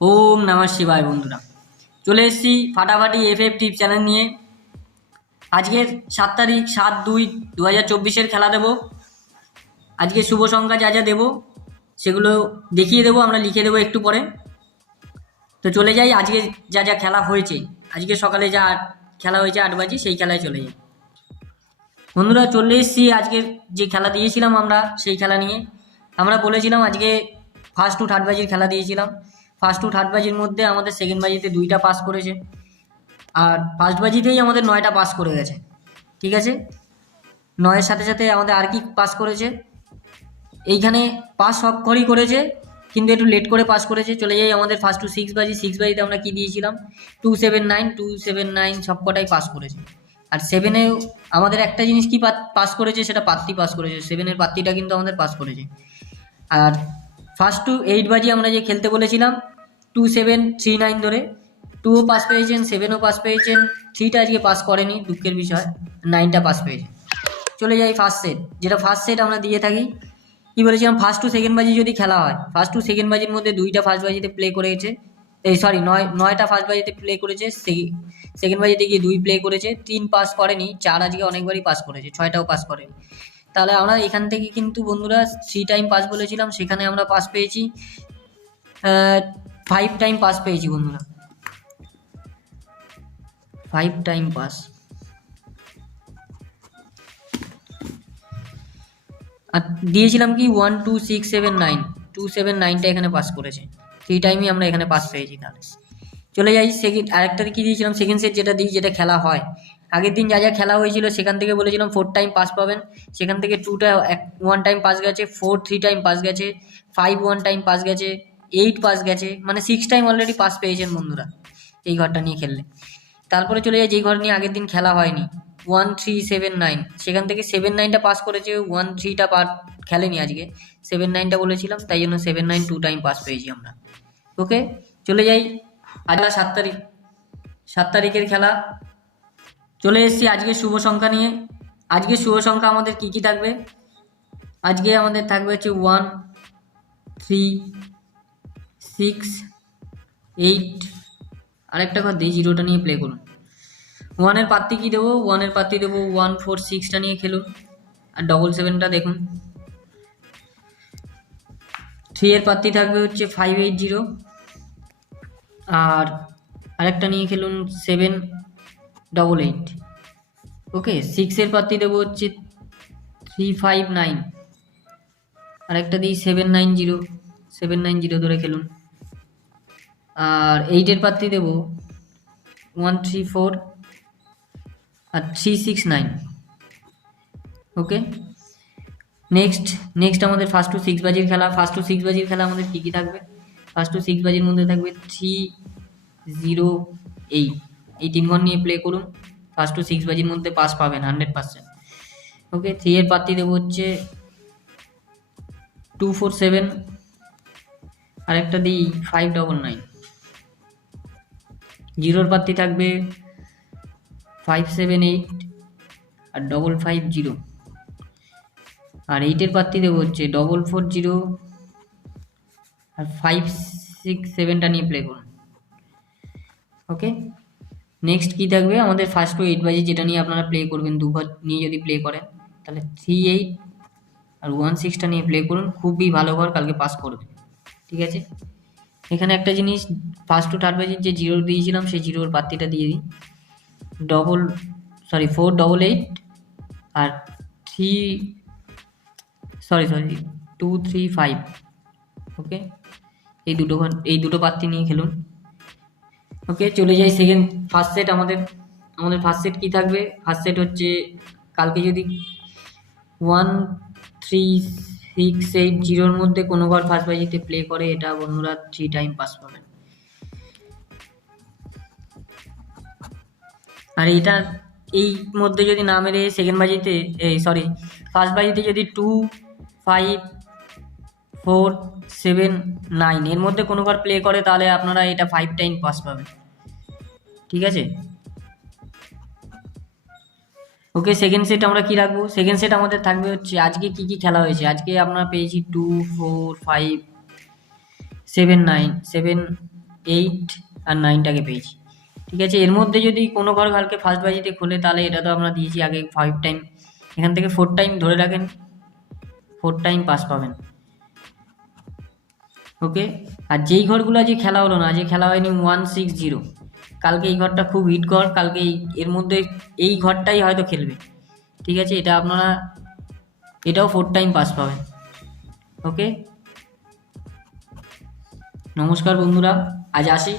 ওম নমঃ শিবায়। বন্ধুরা, চলে এসেছি ফাটাফাটি এফএফ টিপ চ্যানেল নিয়ে। আজকের 7 তারিখ 7/2/2024 খেলা দেবো। আজকে শুভ সংখ্যা যা যা দেবো সেগুলো দেখিয়ে দেবো, আমরা লিখে দেবো একটু পরে। তো চলে যাই আজকে যা যা খেলা হয়েছে। আজকে সকালে যা খেলা হয়েছে 8 বাজে, সেই খেলায় চলে যাই। বন্ধুরা, চলে এসেছি আজকের যে খেলা দিয়েছিলাম আমরা সেই খেলা নিয়ে। আমরা বলেছিলাম আজকে ফার্স্ট টু থার্ড বাজির খেলা দিয়েছিলাম। ফার্স্ট টু থার্ড বাজির মধ্যে আমাদের সেকেন্ড বাজিতে 2টা পাস করেছে, আর ফার্স্ট বাজিতেই আমাদের 9টা পাস করে গেছে। ঠিক আছে, 9-এর সাথে সাথে আমাদের আর কি পাস করেছে, এইখানে পাস সব করেই করেছে, কিন্তু একটু লেট করে পাস করেছে। চলে যাই আমাদের ফার্স্ট টু সিক্স বাজি। সিক্স বাজিতে আমরা কি দিয়েছিলাম, 279 সব কটাই পাস করেছে। আর সেভেনে আমাদের একটা জিনিস কি পাস করেছে, সেটা পাত্তি পাস করেছে। সেভেনের পাত্তিটা কিন্তু আমাদের পাস করেছে। আর ফার্স্ট টু এইট বাজি আমরা যে খেলতে বলেছিলাম 2739 ধরে, 2ও পাস পেয়েছেন, 7ও পাস পেয়েছেন, 3টা আজকে পাস করেনি, দুঃখের বিষয়। 9টা পাস পেয়েছে। চলে যাই ফার্স্ট সেট, যেটা ফার্স্ট সেট আমরা দিয়ে থাকি। কি বলেছিলাম, ফার্স্ট টু সেকেন্ড বাজি যদি খেলা হয়, ফার্স্ট টু সেকেন্ড বাজির মধ্যে 2টা ফার্স্ট বাজিতে প্লে করেছে, এই সরি 9টা ফার্স্ট বাজিতে প্লে করেছে, সেকেন্ড বাজিতে গিয়ে 2 প্লে করেছে, 3 পাস করেনি, 4 আজকে অনেকবারই পাস করেছে, 6টাও পাস করেনি। তাহলে আমরা এখান থেকে কিন্তু বন্ধুরা 3 টাইম পাস বলেছিলাম, সেখানে আমরা পাস পেয়েছি 5 টাইম পাস পেয়েছি বন্ধুরা, 5 টাইম পাস। আর দিয়েছিলাম কি 12679, 279টা এখানে পাস করেছে, 3 টাইমই আমরা এখানে পাস পেয়েছি। তাহলে চলে যাই সেকেন্ড, আরেকটা কি দিয়েছিলাম সেকেন্ড সেট, যেটা দিই, যেটা খেলা হয়। আগের দিন যা যা খেলা হয়েছিল সেখান থেকে বলেছিলাম 4 টাইম পাস পাবেন, সেখান থেকে 1 টাইম পাস গেছে, 4 3 টাইম পাস গেছে, 5 1 টাইম পাস গেছে, 8 পাস গেছে, মানে 6 টাইম অলরেডি পাস পেয়েছেন বন্ধুরা এই ঘরটা নিয়ে খেললে। তারপরে চলে যায় যেই ঘর নিয়ে আগের দিন খেলা হয়নি, 1379, সেখান থেকে 79টা পাস করেছে, 13টা খেলেনি আজকে, 79টা বলেছিলাম, তাই জন্য 79 2 টাইম পাস পেয়েছি আমরা। ওকে, চলে যাই আজ 7 তারিখ, 7 তারিখের খেলা। চলে এসেছি আজকে শুভ সংখ্যা নিয়ে। আজকে শুভ সংখ্যা আমাদের কি কি থাকবে, আজকে আমাদের থাকবে হচ্ছে 1 3 6 8, আরেকটা ঘর দিই, 0টা নিয়ে প্লে করুন। 1-এর পাত্তি কি দেবো, 1-এর পাত্তি দেবো 146টা নিয়ে খেলুন, আর 777টা দেখুন। 3-এর পাত্তি থাকবে হচ্ছে 580, আর আরেকটা নিয়ে খেলুন 788। ওকে, 6-এর পাত্তি দেবো হচ্ছে 359, আরেকটা দিই 790 ধরে খেলুন। আর 8-এর পাত্তি দেবো 134 আর 369। ওকে, নেক্সট আমাদের ফার্স্ট টু সিক্স বাজির খেলা। ফার্স্ট টু সিক্স বাজির খেলা আমাদের কী কী থাকবে, ফার্স্ট টু সিক্স বাজির মধ্যে থাকবে 308, এই 3 ঘর নিয়ে প্লে করুন। ফার্স্ট টু সিক্স বাজির মধ্যে পাস পাবেন 100%। ওকে, 3-এর পাত্তি দেবো হচ্ছে 247, আরেকটা দিই 599। 0-র পাত্তি থাকবে 578 আর 550, আর 8-এর পাত্তি দেবো হচ্ছে 440 আর 567টা নিয়ে প্লে করুন। ওকে, নেক্সট কী থাকবে আমাদের ফার্স্ট টু এইট বাজি, যেটা নিয়ে আপনারা প্লে করবেন, 2 ঘর নিয়ে যদি প্লে করেন তাহলে 38 আর 16টা নিয়ে প্লে করুন, খুবই ভালো ঘর, কালকে পাস করবে। ঠিক আছে, এখানে একটা জিনিস, ফার্স্ট টু থার্ড বাজির যে 0 দিয়েছিলাম সেই 0-র পাত্তিটা দিয়ে দিই, 488 আর 235। ওকে, এই দুটো পাত্তি নিয়ে খেলুন। ওকে, চলে যাই ফার্স্ট সেট। আমাদের ফার্স্ট সেট কী থাকবে, ফার্স্ট সেট হচ্ছে কালকে যদি 13680-র মধ্যে কোনো ঘর ফার্স্ট বাজিতে প্লে করে, এটা বন্ধুরা 3 টাইম পাস পাবেন। আর এটা এই মধ্যে যদি না মেরে সেকেন্ড বাজিতে ফার্স্ট বাজিতে যদি 25479 এর মধ্যে কোনো বার প্লে করে, তাহলে আপনারা এটা 5 টাইম পাস পাবেন। ঠিক আছে, ওকে, সেকেন্ড সেট আমরা কি রাখবো, সেকেন্ড সেট আমাদের থাকবে হচ্ছে আজকে কি কি খেলা হয়েছে। আজকে আমরা পেয়েছি 2 4 5 7 9 7 8 আর 9টাকে পেয়েছি। ঠিক আছে, এর মধ্যে যদি কোনো ঘর কালকে ফার্স্ট বাজিতে খোলে তাহলে এটা তো আমরা দিয়েছি আগে 5 টাইম, এখান থেকে 4 টাইম ধরে রাখেন, 4 টাইম পাস পাবেন। ওকে, আর যেই ঘরগুলো আজকে খেলা হলো না, আজকে খেলা হয়নি 160, কালকে এই ঘরটা খুব হিট ঘর, কালকে এর মধ্যে এই ঘরটাই হয়তো খেলবে। ঠিক আছে, এটা আপনারা এটাও 4 টাইম পাস পাবেন। ওকে, নমস্কার বন্ধুরা, আজ আসি।